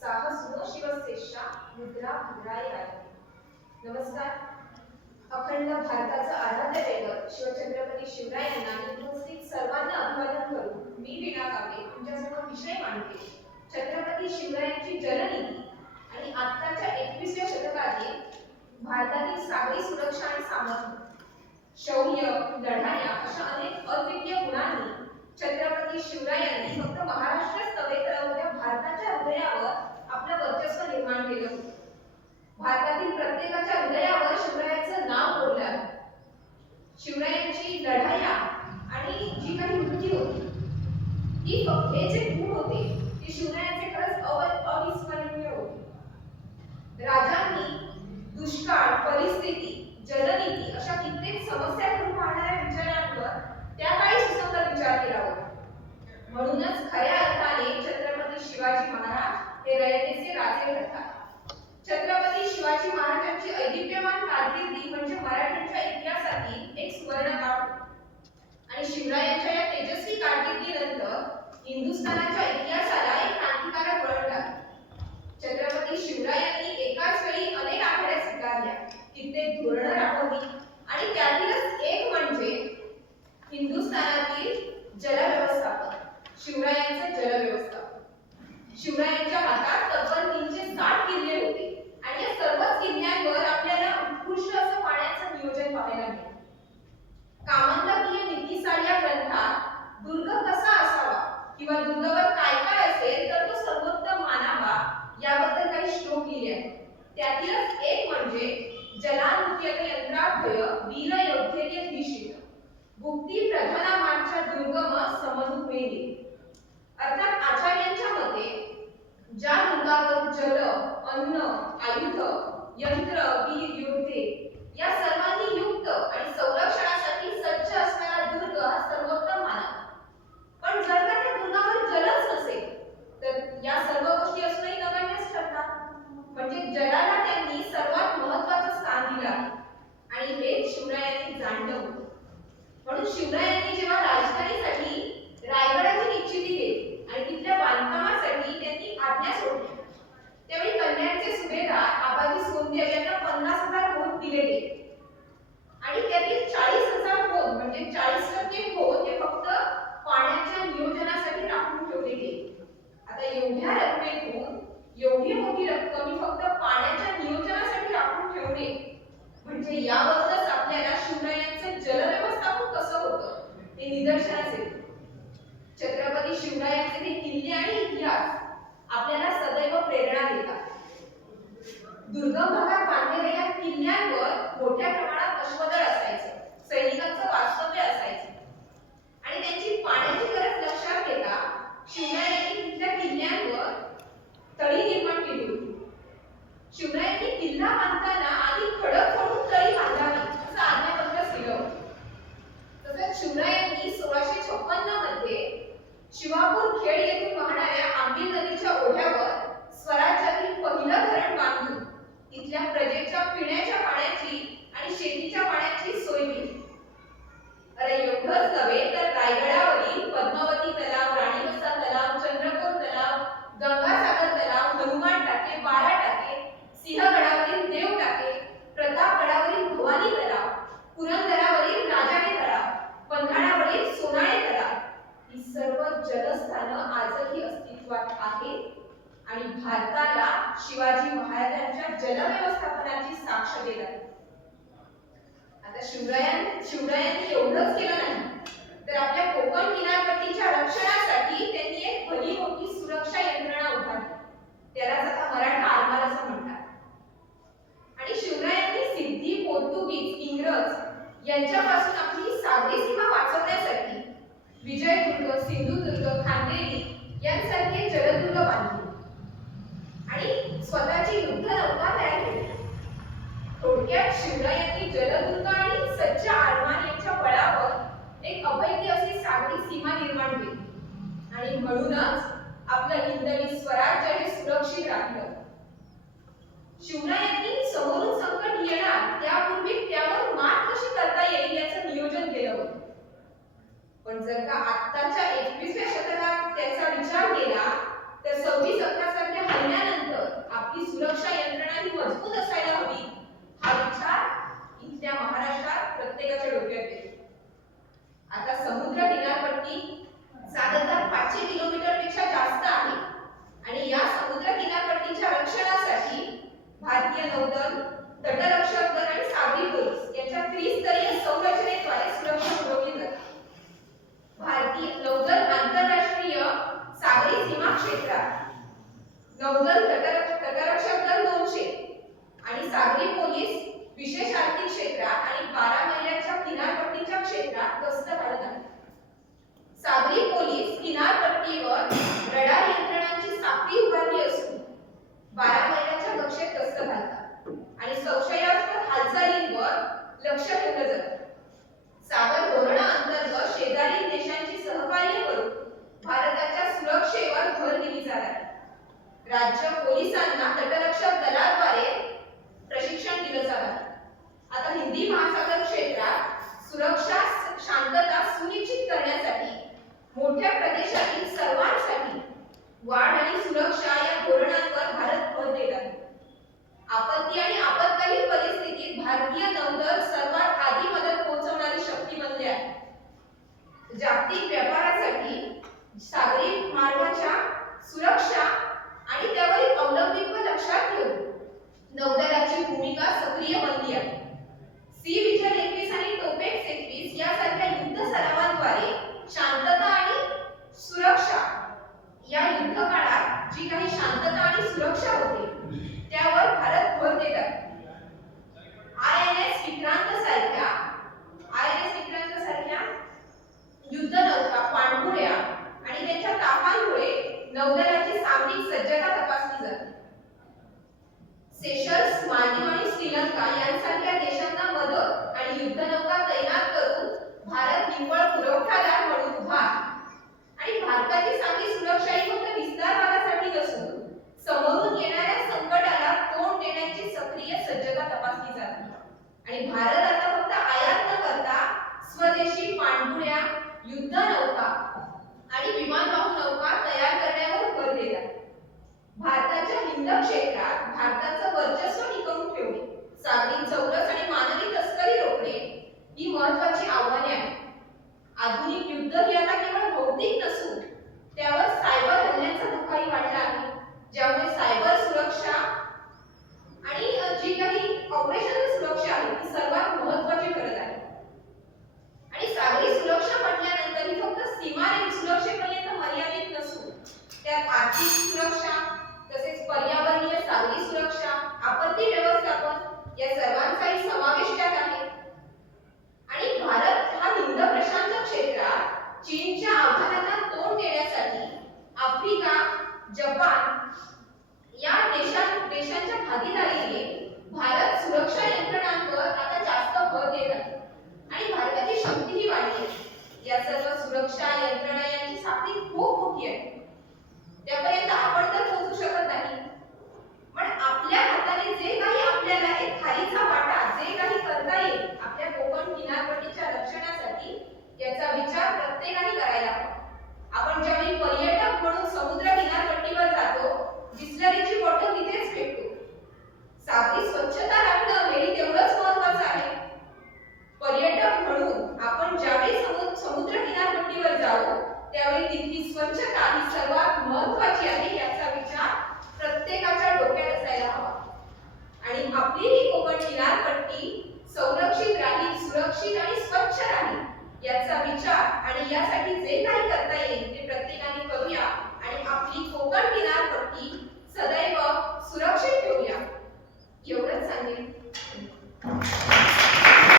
साहसनो शिवस्येषा मुद्रा भद्राय. नमस्कार. अखंड भारताचा आराध्य दैवत शिवछत्रपती शिवरायांना उपस्थित सर्वांना अभिवादन करून मी वीणा कांबळे तुमच्यासमोर विषय मांडते. छत्रपती शिवरायांची जलनीती आणि आत्ताच्या 21व्या शतकातील भारतातील सागरी सुरक्षा आणि सामर्थ्य, शौर्य, लढाया अशा अनेक अद्वितीय गुणांनी छत्रपती शिवरायांनी फक्त महाराष्ट्रात नव्हे तर अवघ्या भारताच्या हृदयावर आपलं वर्चस्व निर्माण केलं होतं. भारतातील प्रत्येकाच्या हृदयावर शिवरायांचं नाव कोरलं आहे. शिवरायांची लढाया आणि जी काही वृत्ती होती ती हे जे गुण होते ते शिवरायांचे खरंच अविस्मरणीय होते. राजांनी दुष्काळ, परिस्थिती, जलनीती अशा कित्येक समस्या करून पाहणाऱ्या विचारांवर त्या काळी सुसंगत विचार केला होता. म्हणूनच खऱ्या अर्थाने छत्रपती शिवाजी महाराज हे रयतेचे राजे ठरतात. छत्रपती शिवाजी महाराजांची ऐदिप्यमान कारकिर्दी म्हणजे मराठ्यांच्या इतिहासातील एक सुवर्णकाळ. आणि शिवरायांच्या या तेजस्वी कारकिर्दीनंतर हिंदुस्थानाच्या इतिहासाला एक क्रांतिकारक वळण लागले. छत्रपती शिवरायांनी एकाच वेळी अनेक आघाड्या स्वीकारल्या, कित्येक धोरणं राबवली आणि त्यातीलच एक म्हणजे हिंदुस्थानातील जलव्यवस्थापन, शिवरायांचे जलव्यवस्थापन. शिवरायांच्या हातात तब्बल 360 किल्ले होते आणि या सर्वच किल्ल्यांवर आपल्याला उत्कृष्ट असं पाण्याचं नियोजन पाहायला मिळेल. कामंतकीय नीतीसार या ग्रंथात दुर्ग कसा असावा किंवा दुर्गावर काय काय असेल तर तो सर्वोत्तम मानावा याबद्दल काही श्लोक लिहिले आहेत. त्यातीलच एक म्हणजे जलानुद्यत यंत्राभय वीर योद्धेय धीशित भुक्ती प्रधाना मार्च्या दुर्गम समनुमेने. अर्थात आचार्यांच्या मते ज्या दुर्गावर जल, अन्न, आयुध, यंत्र, वीर योद्धे या सर्वांनी युक्त आणि संरक्षणासाठी सज्ज असणारा दुर्ग हा सर्वोत्तम मानावा. पण जर का त्या दुर्गावर जलच नसेल तर या सर्व गोष्टी असणंही नगण्यच ठरतात. म्हणजे जलाला त्यांनी सर्वात महत्त्वाचं स्थान दिलं आहे आणि हे शिवरायांनी जाणलं होतं. म्हणून शिवरायांनी जेव्हा राजधानीसाठी रायगडाची निश्चिती केली आणि तिथल्या बांधकामासाठी त्यांनी आज्ञा सोडली त्यावेळी कल्याणचे सुभेदार आबाजी सोंद्या यांना 50,000 पोत दिले गेले आणि त्यातील 40,000 पोत म्हणजे 40% पोत हे फक्त पाण्याच्या नियोजनासाठी राखून ठेवले गेले. आता एवढ्या रकमेतून एवढी मोठी रक्कम फक्त पाण्याच्या नियोजनासाठी राखून ठेवणे म्हणजे यावरूनच आपल्याला शिवरायांचं जलव्यवस्थापन कसं होतं हे निदर्शनास येते. छत्रपती शिवरायांचे हे किल्ले आणि इतिहास आपल्याला सदैव प्रेरणा देतात. दुर्गम भागात बांधलेल्या या किल्ल्यांवर मोठ्या प्रमाणात अश्वदळ असायचं, सैनिकांचं वास्तव्य असायचं आणि त्यांची पाण्याची गरज लक्षात घेता शिवरायांनी तिथल्या किल्ल्यांवर तळी निर्माण केली होती. शिवरायांनी किल्ला बांधताना आधी खडक फोडून तळी बांधावी असं आज्ञापत्र दिलं होतं. तसंच शिवरायांनी 1656 मध्ये शिवापूर खेड येथून वाहणाऱ्या आंबील नदीच्या ओढ्यावर स्वराज्यातील पहिलं धरण बांधून तिथल्या प्रजेच्या पिण्याच्या पाण्याची आणि शेतीच्या पाण्याची सोय केली. अरे एवढंच नव्हे तर रायगडावरील पद्मावती तलाव, राणीवसा तलाव, चंद्रकोर तलाव, गंगासागर तलाव, हनुमान टाके, 12 टाके, सिंहगडावरील देव टाके, प्रतापगडावरील भवानी तलाव, पुरंदरावरील राजाने तलाव, पन्हाळावरील सोनाळे तलाव ही सर्व जलस्थानं आजही अस्तित्वात आहेत आणि भारताला शिवाजी महाराजांच्या जलव्यवस्थापनाची साक्ष देतात. आता शिवरायांनी एवढंच केलं नाही तर आपल्या कोकण किनारपट्टीच्या रक्षणासाठी त्यांनी एक भली मोठी सुरक्षा यंत्रणा उभारली. त्यालाच आता मराठा आरमार असं म्हणतात. आणि शिवरायांनी सिद्धी, पोर्तुगीज, इंग्रज यांच्यापासून आपली सागरी सीमा वाचवण्यासाठी विजयदुर्ग, सिंधुदुर्ग, खांदेरी यांसारखे जलदुर्ग बांधले आणि स्वतःची युद्ध नौका तयार केली. थोडक्यात शिवरायांनी जलदुर्ग आणि सज्ज आरमार यांच्या बळावर एक अभेद्य अशी सागरी सीमा निर्माण केली आणि म्हणूनच आपलं हिंदवी स्वराज्य हे सुरक्षित राहिलं. शिवरायांनी समोरून संकट येणार त्यापूर्वी त्यावर मात कशी करता येईल याचं नियोजन केलं होतं. पण जर का आत्ताच्या 21व्या शतकात त्याचा विचार केला तर 26/11 सारख्या हल्ल्यानंतर क्षेत्रात नौदल तटरक्षक दल 200 आणि सागरी पोलीस विशेष आर्थिक क्षेत्रात आणि 12 मैलाच्या किनारपट्टीच्या क्षेत्रात गस्त घालत आहेत. सागरी पोलीस किनारपट्टीवर रडार यंत्रणांची साखळी उभारली असून 12 मैलाच्या कक्षेत गस्त घालतात आणि संशयास्पद हालचालींवर लक्ष ठेवलं जातं. सागर धोरणाअंतर्गत शेजारील देशांची सहकार्य करून भारताच्या सुरक्षेवर भर दिली जात आहे. राज्य पोलिसांना तटरक्षक दलाद्वारे प्रशिक्षण दिलं जात आहे. आता हिंदी महासागर क्षेत्रात सुरक्षा शांतता सुनिश्चित करण्यासाठी मोठ्या प्रदेशातील सर्वांसाठी वाढ आणि सुरक्षा या धोरणांवर भारत भर देत आहे. आपत्ती आणि आपत्कालीन परिस्थितीत भारतीय नौदल सर्वात आधी मदत पोहोचवणारी शक्ती बनले आहे. जागतिक व्यापारासाठी सागरी मार्गाच्या सुरक्षा आणि त्यावरील अवलंबित्व लक्षात ठेवून नौदलाची भूमिका सक्रिय बनली आहे. सी विजन 21 आणि टोपेक्स 21 यासारख्या युद्ध सरावांद्वारे शांतता आणि सुरक्षा या युद्ध काळात जी काही शांतता आणि सुरक्षा होते त्यावर भारत भर देत आहे. आयएनएस विक्रांत सारख्या युद्ध नौका पाणबुड्या आणि त्यांच्या ताफांमुळे नौदलाची सामरिक सज्जता तपासली जाते. सेशल्स, मालदीव आणि श्रीलंका यांसारख्या देशांना मदत आणि युद्ध नौका तैनात करून भारत निव्वळ पुरवठादार म्हणून उभा आहे. आणि भारताची सागरी सुरक्षा ही फक्त विस्तारवादासाठी नसून समोरून येणाऱ्या संकटाला तोंड देण्याची सक्रिय सज्जता तपासली जाते. आणि भारत आता फक्त आयात न करता स्वदेशी पाणबुड्या, युद्ध नौका आणि विमानवाहू नौका तयार करण्यावर भर देत आहे. भारताच्या हिंद क्षेत्रात भारताचं वर्चस्व टिकवून ठेवणे, सागरी चौरस आणि मानवी तस्करी रोखणे ही महत्त्वाची आव्हाने आहेत. आधुनिक युद्ध ही आता केवळ भौतिक नसून त्यावर सायबर हल्ल्यांचा धोकाही वाढला आहे, ज्यामुळे सायबर सुरक्षा आणि जी काही ऑपरेशनल सुरक्षा आहे ती सर्वात महत्त्वाची ठरत आहे. आणि सागरी सुरक्षा म्हटल्यानंतर ही फक्त सीमारेष सुरक्षेपर्यंत मर्यादित नसून त्यात आर्थिक सुरक्षा तसेच पर्यावरणीय सागरी सुरक्षा, आपत्ती व्यवस्थापन या सर्वांचाही समावेश त्यात आहे. आणि भारत हा हिंद प्रशांत क्षेत्रात चीनच्या आव्हानांना तोंड देण्यासाठी आफ्रिका, जपान या देशांच्या भागीदारीने भारत सुरक्षा यंत्रणांवर आता जास्त भर देत आहे आणि भारताची शक्तीही वाढली आहे. या सर्व सुरक्षा यंत्रणा यांची साखळी खूप मोठी आहे. त्यापर्यंत आपण तर पोहोचू शकत नाही, पण आपल्या हाताने जे काही आपल्याला एक खारीचा वाटा जे काही करता येईल आपल्या कोकण किनारपट्टीच्या रक्षणासाठी याचा विचार प्रत्येकाने करायला हवा. आपण ज्यावेळी पर्यटक म्हणून समुद्र किनारपट्टीवर जातो, बिस्लरीची बॉटल तिथेच फेकतो. सागरी स्वच्छता राखणं हेही तेवढंच महत्त्वाचं आहे. पर्यटक म्हणून आपण ज्यावेळी समुद्र किनारपट्टीवर जाऊ त्यावेळी तिथली स्वच्छता ही सर्वात महत्त्वाची आहे याचा विचार प्रत्येकाच्या डोक्यात असायला हवा. आणि आपली ही कोकण किनारपट्टी संरक्षित राहील, सुरक्षित आणि स्वच्छ राहील याचा विचार आणि यासाठी जे काही करता येईल ते प्रत्येकाने करूया आणि आपली कोकण किनारपट्टी